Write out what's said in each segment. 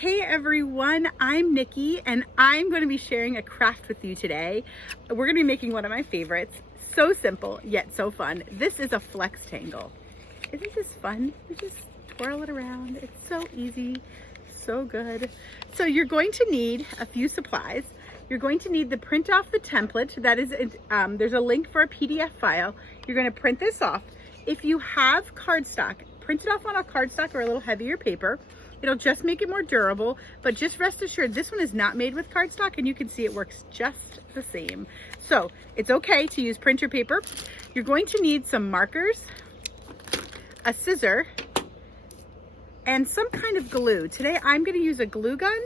Hey everyone, I'm Nikki and I'm going to be sharing a craft with you today. We're going to be making one of my favorites. So simple, yet so fun. This is a Flextangle. Isn't this fun? You just twirl it around. It's so easy, so good. So you're going to need a few supplies. You're going to need the print off the template. That is, there's a link for a PDF file. You're going to print this off. If you have cardstock, print it off on a cardstock or a little heavier paper. It'll just make it more durable, but just rest assured this one is not made with cardstock and you can see it works just the same. So it's okay to use printer paper. You're going to need some markers, a scissor, and some kind of glue. Today I'm going to use a glue gun.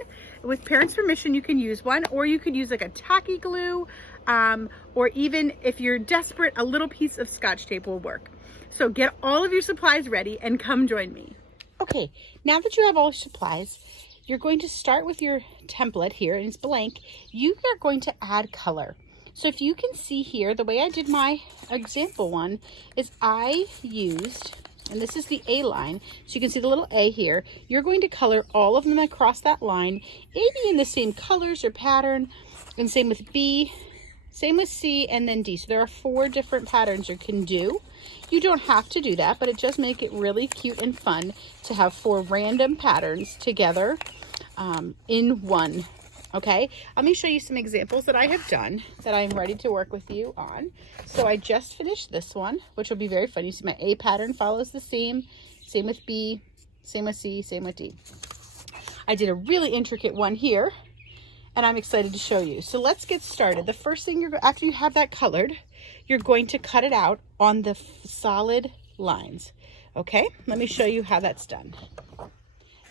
With parents' permission, you can use one, or you could use like a tacky glue, or even if you're desperate, a little piece of Scotch tape will work. So get all of your supplies ready and come join me. Okay, now that you have all your supplies, you're going to start with your template here, and it's blank. You are going to add color. So if you can see here, the way I did my example one is I used, and this is the A line, so you can see the little A here. You're going to color all of them across that line, maybe in the same colors or pattern, and same with B, same with C, and then D. So there are 4 different patterns you can do. You don't have to do that, but it does make it really cute and fun to have 4 random patterns together in one. Okay, let me show you some examples that I have done that I'm ready to work with you on. So I just finished this one, which will be very fun. You see my A pattern follows the same with B, same with C, same with D. I did a really intricate one here, and I'm excited to show you. So let's get started. The first thing after you have that colored, you're going to cut it out on the solid lines. Okay, let me show you how that's done.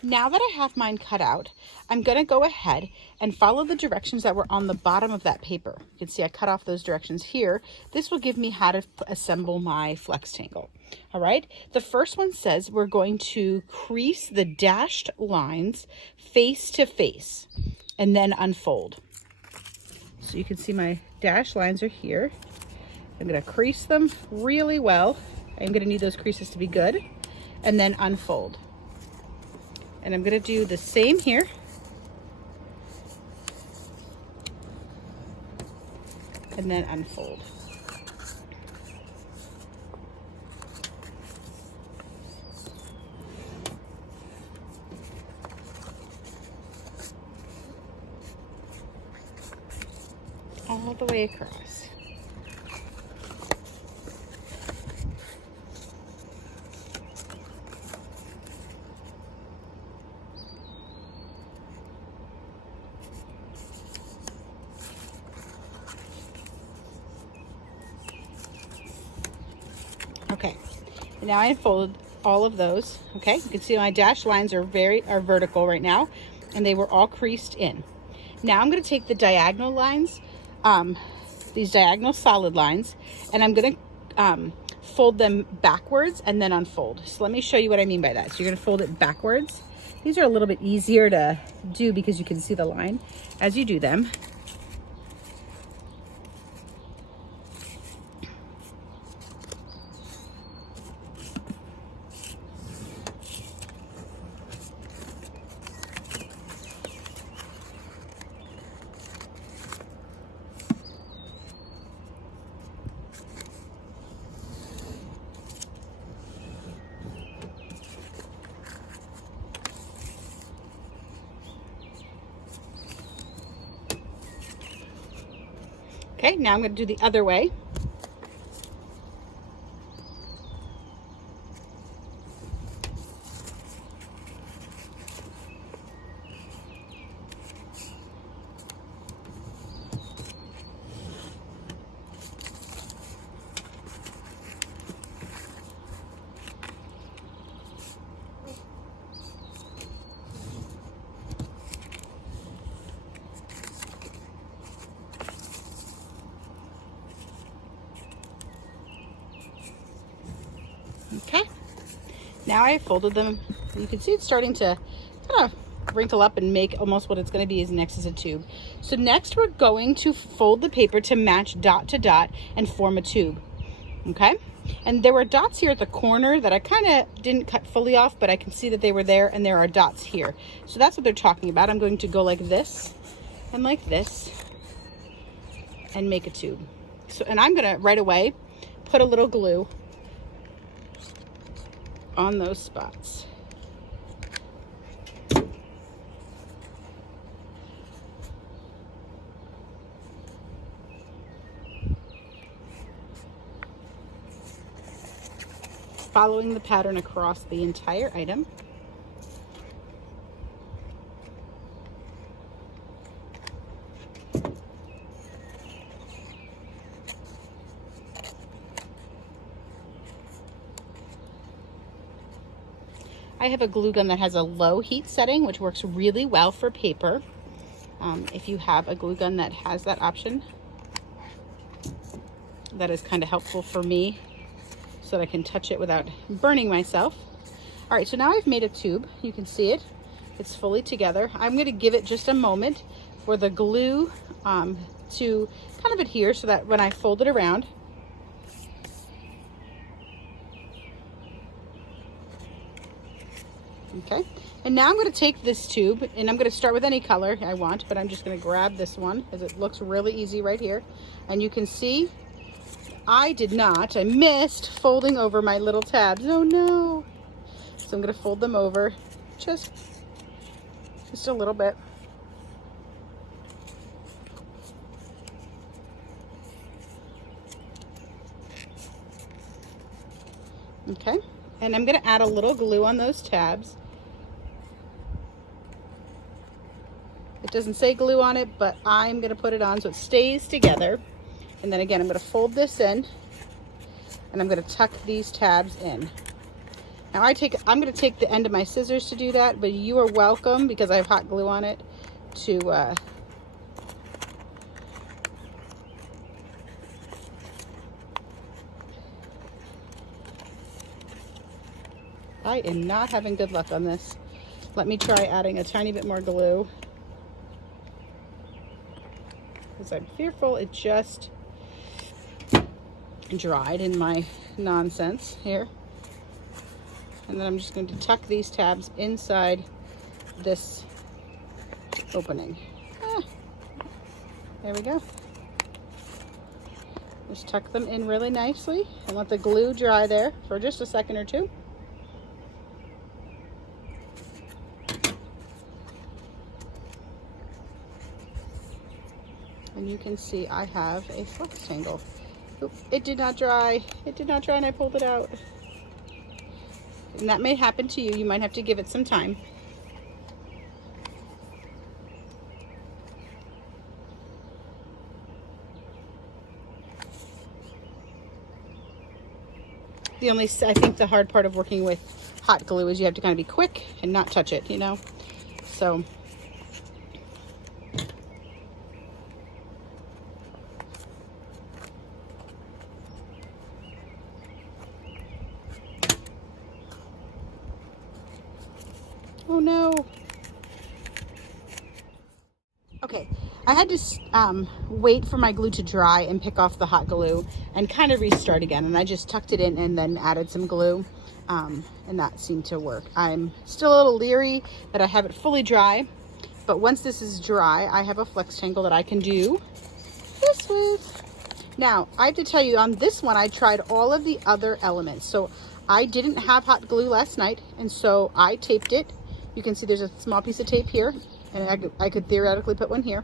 Now that I have mine cut out, I'm going to go ahead and follow the directions that were on the bottom of that paper. You can see I cut off those directions here. This will give me how to assemble my Flextangle. All right, the first one says we're going to crease the dashed lines face to face and then unfold. So you can see my dashed lines are here. I'm going to crease them really well. I'm going to need those creases to be good, and then unfold. And I'm going to do the same here. And then unfold. All the way across. Okay, and now I unfolded all of those. Okay, you can see my dashed lines are vertical right now, and they were all creased in. Now I'm going to take the diagonal lines, these diagonal solid lines, and I'm going to fold them backwards and then unfold. So let me show you what I mean by that. So you're going to fold it backwards. These are a little bit easier to do because you can see the line as you do them. Okay, now I'm going to do the other way. Okay, now I folded them. You can see it's starting to kind of wrinkle up and make almost what it's going to be next is a tube. So next we're going to fold the paper to match dot to dot and form a tube. Okay, And there were dots here at the corner that I kind of didn't cut fully off, but I can see that they were there, and there are dots here. So that's what they're talking about. I'm going to go like this and like this and make a tube. So, and I'm gonna right away put a little glue on those spots. Following the pattern across the entire item. I have a glue gun that has a low heat setting, which works really well for paper. If you have a glue gun that has that option, that is kind of helpful for me so that I can touch it without burning myself. All right, so now I've made a tube. You can see it. It's fully together. I'm going to give it just a moment for the glue to kind of adhere so that when I fold it around, okay, and now I'm going to take this tube, and I'm going to start with any color I want, but I'm just going to grab this one as it looks really easy right here. And you can see I missed folding over my little tabs. Oh no. So I'm going to fold them over just a little bit. Okay, and I'm going to add a little glue on those tabs. It doesn't say glue on it, but I'm going to put it on so it stays together. And then again, I'm going to fold this in, and I'm going to tuck these tabs in. Now I'm going to take the end of my scissors to do that, but you are welcome, because I have hot glue on it, to I am not having good luck on this. Let me try adding a tiny bit more glue, because I'm fearful it just dried in my nonsense here. And then I'm just going to tuck these tabs inside this opening. There we go. Just tuck them in really nicely and let the glue dry there for just a second or two. And you can see I have a Flextangle. Oop, it did not dry. It did not dry, and I pulled it out. And that may happen to you. You might have to give it some time. I think the hard part of working with hot glue is you have to kind of be quick and not touch it, you know? So oh no. Okay, I had to wait for my glue to dry and pick off the hot glue and kind of restart again. And I just tucked it in and then added some glue, and that seemed to work. I'm still a little leery that I have it fully dry, but once this is dry, I have a Flextangle that I can do this with. Now, I have to tell you, on this one, I tried all of the other elements. So I didn't have hot glue last night, and so I taped it. You can see there's a small piece of tape here, and I could theoretically put one here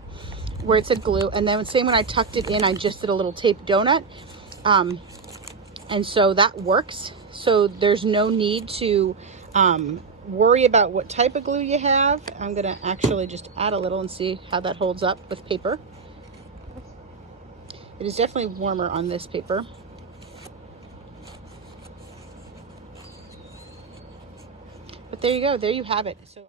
where it said glue. And then same when I tucked it in, I just did a little tape donut. And so that works. So there's no need to worry about what type of glue you have. I'm gonna actually just add a little and see how that holds up with paper. It is definitely warmer on this paper. But there you go, there you have it. So